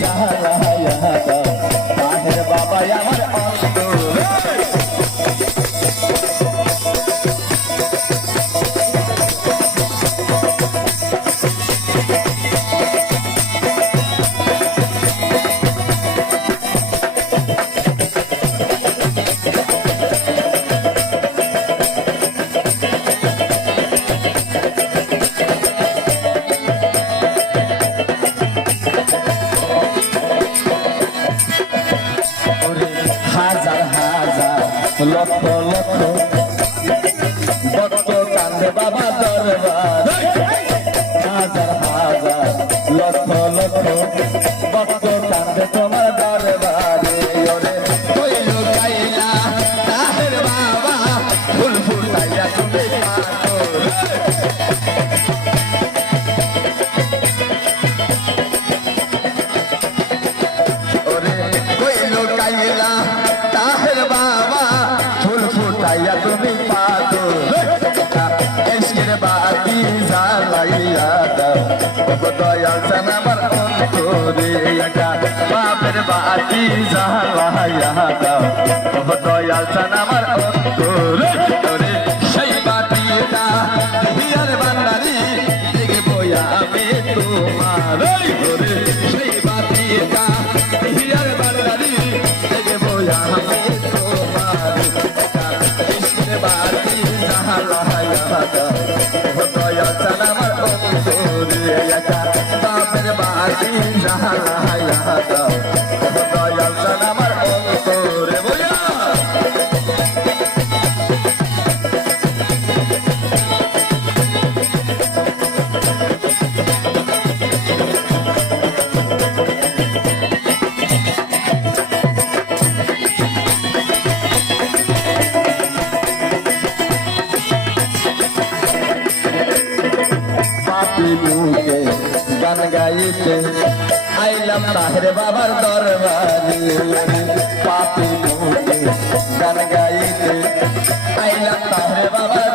ya ya ya lakh lakh. বাবা দরবার। দয়াল জানাবার করে বাপের বাটি যাহা দাও দয়াল জানাবার করে পাখি মুখে গান গাইতে আইলাম তাহের বাবার দরবারে। পাখি মুখে গান গাইতে আইলাম তাহের বাবার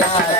God.